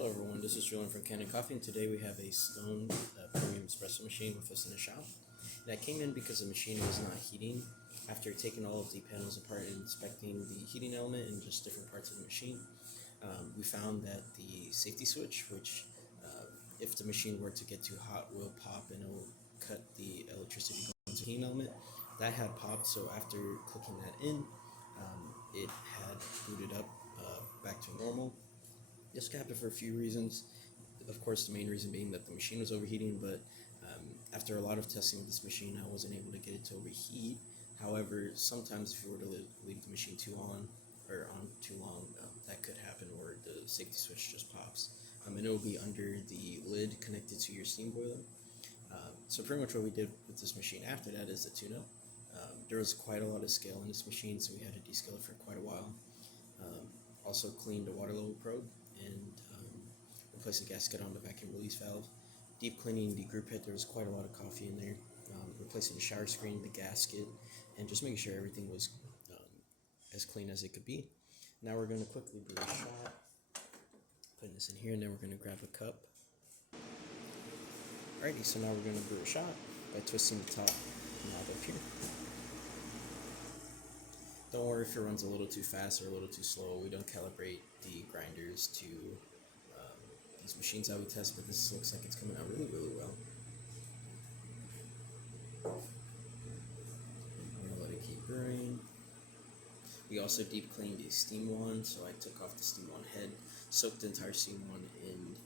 Hello everyone, this is Julian from Kanen Coffee, and today we have a stone premium espresso machine with us in the shop. That came in because the machine was not heating. After taking all of the panels apart and inspecting the heating element and just different parts of the machine, we found that the safety switch, which if the machine were to get too hot will pop and it will cut the electricity going to the heating element, that had popped. So after clicking that in, it had booted up back to normal. This could happen for a few reasons. Of course, the main reason being that the machine was overheating, but after a lot of testing with this machine, I wasn't able to get it to overheat. However, sometimes if you were to leave the machine on too long, that could happen, or the safety switch just pops. And it will be under the lid connected to your steam boiler. So pretty much what we did with this machine after that is the tune-up. There was quite a lot of scale in this machine, so we had to descale it for quite a while. Also cleaned the water level probe and replaced the gasket on the vacuum release valve. Deep cleaning the group head, there was quite a lot of coffee in there. Replacing the shower screen, the gasket, and just making sure everything was as clean as it could be. Now we're going to quickly brew a shot. Putting this in here, and then we're going to grab a cup. Alrighty, so now we're going to brew a shot by twisting the top knob up here. Don't worry if it runs a little too fast or a little too slow. We don't calibrate the grinders to these machines that we test, but this looks like it's coming out really, really well. I'm going to let it keep brewing. We also deep cleaned the steam wand, so I took off the steam wand head, soaked the entire steam wand in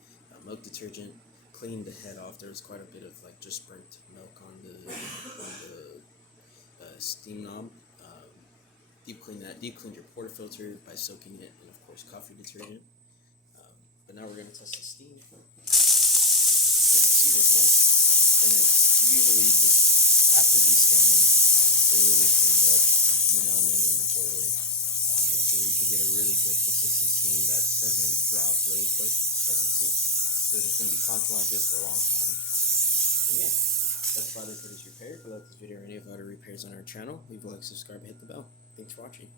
milk detergent, cleaned the head off. There was quite a bit of just burnt milk on the steam knob. Deep cleaned your portafilter by soaking it in, of course, coffee detergent. But now we're going to test the steam. As you see, there's one. And then usually just after descaling, it really cleans up the heat element in the boiler. So you can get a really good consistent steam that doesn't drop really quick, as you see. So this is going to be constant like this for a long time. And yeah, that's Father Curtis Repair. If you like this video or any of our repairs on our channel, leave a like, subscribe, and hit the bell. Thanks for watching.